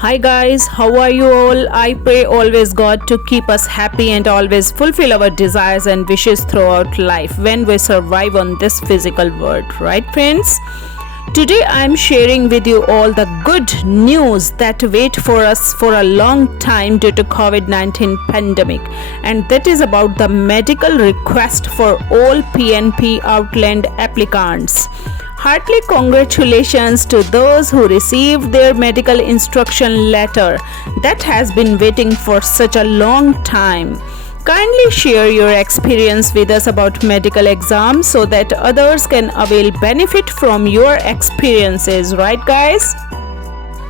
Hi guys, how are you all? I pray always God to keep us happy and always fulfill our desires and wishes throughout life when we survive on this physical world, right friends? Today I am sharing with you all the good news that wait for us for a long time due to COVID-19 pandemic, and that is about the medical request for all PNP Outland applicants. Heartily congratulations to those who received their medical instruction letter that has been waiting for such a long time. Kindly share your experience with us about medical exams so that others can avail benefit from your experiences, right guys?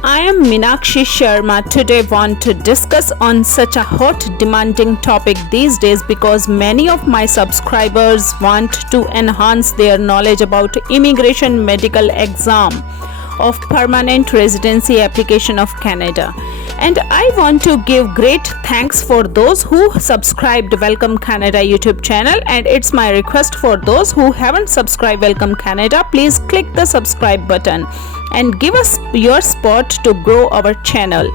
I am Meenakshi Sharma. Today want to discuss on such a hot demanding topic these days because many of my subscribers want to enhance their knowledge about immigration medical exam of permanent residency application of Canada. And I want to give great thanks for those who subscribed Welcome Canada YouTube channel, and it's my request for those who haven't subscribed Welcome Canada, please click the subscribe button and give us your support to grow our channel.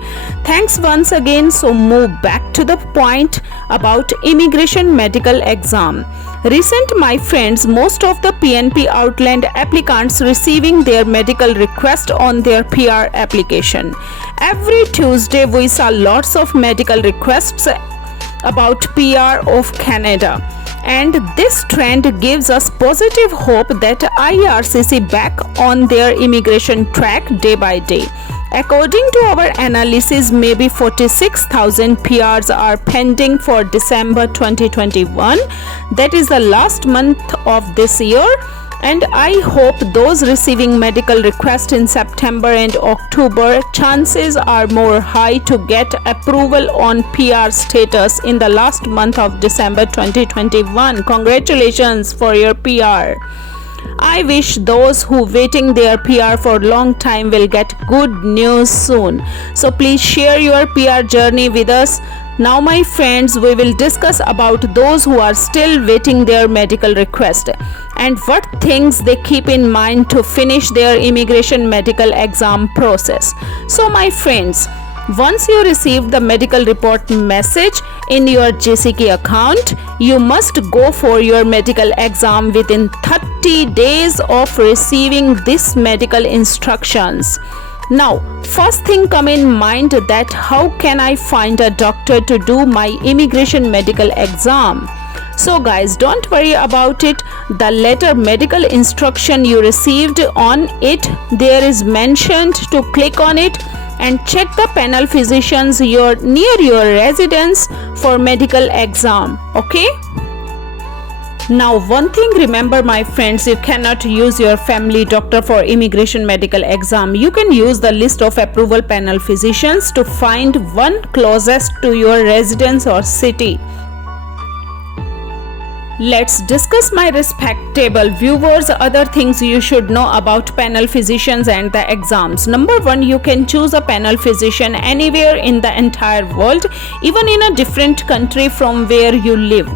Thanks once again. So move back to the point about immigration medical exam. Recent, my friends, most of the PNP Outland applicants receiving their medical request on their PR application. Every Tuesday we saw lots of medical requests about PR of Canada, and this trend gives us positive hope that IRCC back on their immigration track day by day. According to our analysis, maybe 46,000 PRs are pending for December 2021. That is the last month of this year. And I hope those receiving medical requests in September and October, chances are more high to get approval on PR status in the last month of December 2021. Congratulations for your PR. I wish those who waiting their PR for long time will get good news soon. So please share your PR journey with us. Now my friends, we will discuss about those who are still waiting their medical request and what things they keep in mind to finish their immigration medical exam process. So my friends, once you receive the medical report message in your JCK account, you must go for your medical exam within 30 days of receiving this medical instructions. Now, first thing come in mind that how can I find a doctor to do my immigration medical exam? So guys, don't worry about it. The letter medical instruction you received, on it there is mentioned to click on it and check the panel physicians near your residence for medical exam. Okay? Now one thing remember my friends, you cannot use your family doctor for immigration medical exam. You can use the list of approval panel physicians to find one closest to your residence or city. Let's discuss, my respectable viewers, other things you should know about panel physicians and the exams. Number one, you can choose a panel physician anywhere in the entire world, even in a different country from where you live.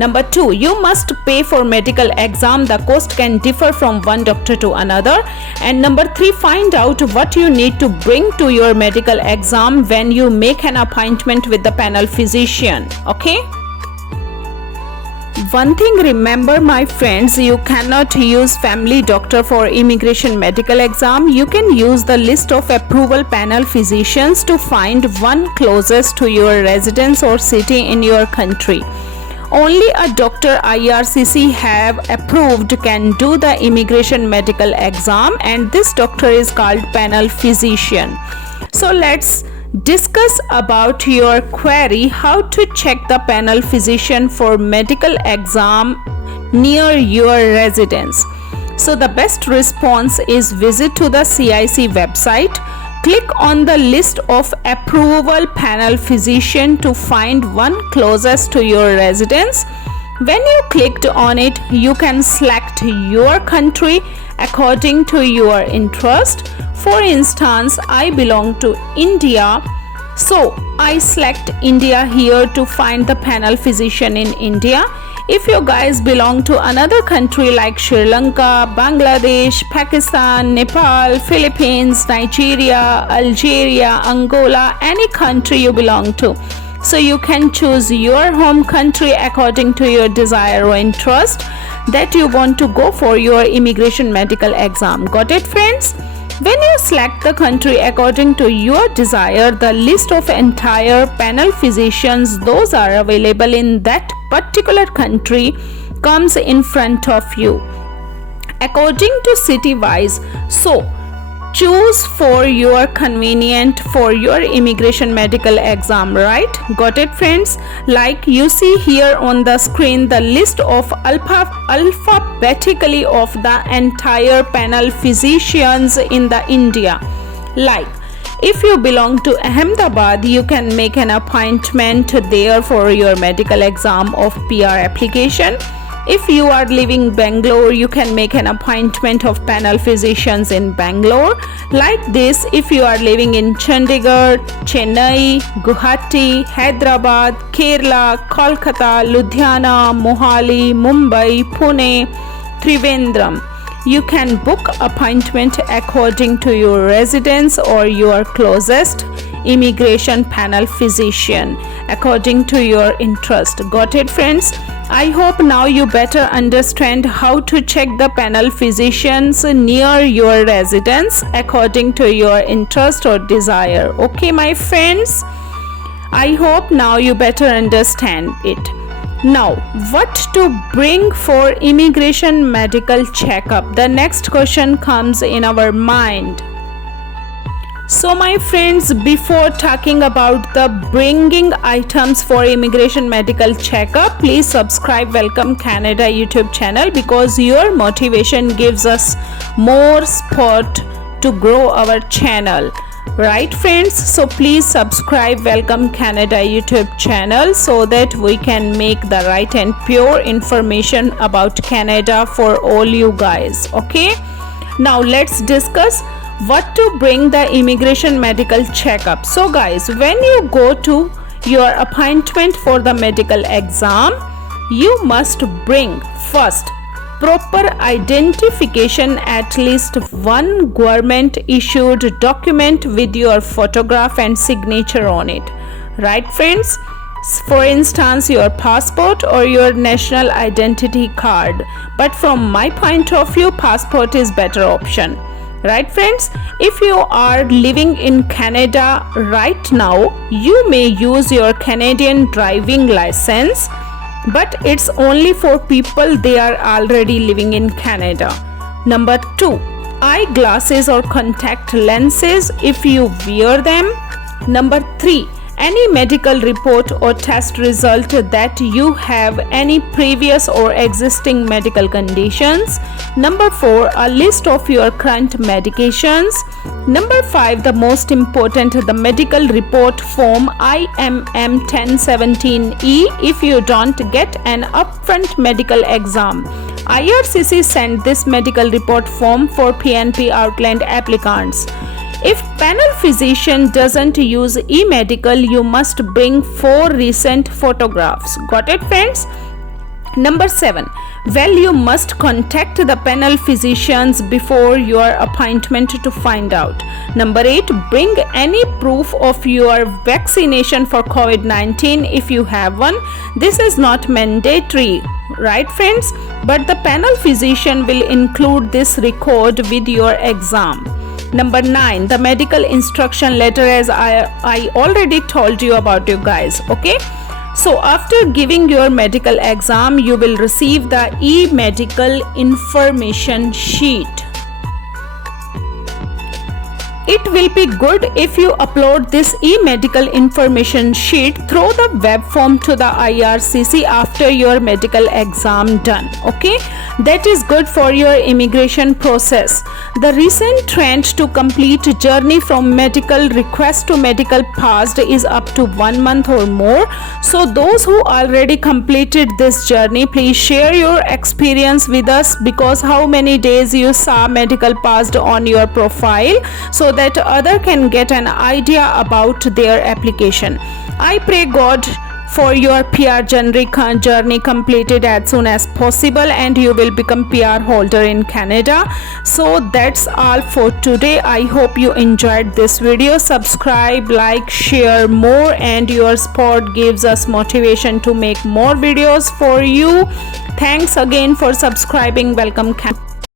Number two, you must pay for medical exam. The cost can differ from one doctor to another. And number three, find out what you need to bring to your medical exam when you make an appointment with the panel physician. Okay? One thing remember my friends, you cannot use family doctor for immigration medical exam. You can use the list of approval panel physicians to find one closest to your residence or city in your country. Only a doctor IRCC have approved can do the immigration medical exam, and this doctor is called panel physician. So let's discuss about your query how to check the panel physician for medical exam near your residence. So the best response is visit to the CIC website, click on the list of approval panel physician to find one closest to your residence. When you clicked on it, you can select your country according to your interest. For instance, I belong to India, So I select India here to find the panel physician in India. If you guys belong to another country like Sri Lanka, Bangladesh, Pakistan, Nepal, Philippines, Nigeria, Algeria, Angola, any country you belong to, so you can choose your home country according to your desire or interest that you want to go for your immigration medical exam. Got it, friends? When you select the country according to your desire, the list of entire panel physicians those are available in that particular country comes in front of you according to city wise. So choose for your convenient for your immigration medical exam, right? Got it, friends? Like you see here on the screen the list of alphabetically of the entire panel physicians in the India. Like if you belong to Ahmedabad, you can make an appointment there for your medical exam of PR application. If you are living Bangalore, you can make an appointment of panel physicians in Bangalore. Like this, if you are living in Chandigarh, Chennai, Guwahati, Hyderabad, Kerala, Kolkata, Ludhiana, Mohali, Mumbai, Pune, Trivandrum, you can book appointment according to your residence or your closest immigration panel physician according to your interest. Got it, friends? I hope now you better understand how to check the panel physicians near your residence according to your interest or desire. Okay, my friends? I hope now you better understand it. Now, what to bring for immigration medical checkup? The next question comes in our mind. So my friends, before talking about the bringing items for immigration medical checkup, please subscribe Welcome Canada YouTube channel because your motivation gives us more support to grow our channel. Right, friends? So please subscribe Welcome Canada YouTube channel so that we can make the right and pure information about Canada for all you guys. Okay, now let's discuss what to bring the immigration medical checkup. So guys, when you go to your appointment for the medical exam, you must bring first proper identification, at least one government issued document with your photograph and signature on it. Right, friends? For instance, your passport or your national identity card. But from my point of view, passport is better option. Right, friends? If you are living in Canada right now, you may use your Canadian driving license, but it's only for people they are already living in Canada. Number 2, eyeglasses or contact lenses if you wear them. Number 3, any medical report or test result that you have any previous or existing medical conditions. Number 4, a list of your current medications. Number 5, the most important, the medical report form IMM 1017E if you don't get an upfront medical exam. IRCC sent this medical report form for PNP outlined applicants. If panel physician doesn't use e-medical, you must bring 4 recent photographs. Got it, friends? Number 7, well, you must contact the panel physicians before your appointment to find out. Number 8, bring any proof of your vaccination for COVID-19 if you have one. This is not mandatory, right, friends? But the panel physician will include this record with your exam. Number 9, the medical instruction letter, as I already told you about, you guys. Okay, so after giving your medical exam, you will receive the e-medical information sheet. It will be good if you upload this e-medical information sheet through the web form to the IRCC after your medical exam done. Okay, that is good for your immigration process. The recent trend to complete journey from medical request to medical passed is up to 1 month or more. So those who already completed this journey, please share your experience with us, because how many days you saw medical passed on your profile, so that other can get an idea about their application. I pray God for your PR journey completed as soon as possible and you will become PR holder in Canada. So that's all for today. I hope you enjoyed this video. Subscribe, like, share more, and your support gives us motivation to make more videos for you. Thanks again for subscribing. Welcome.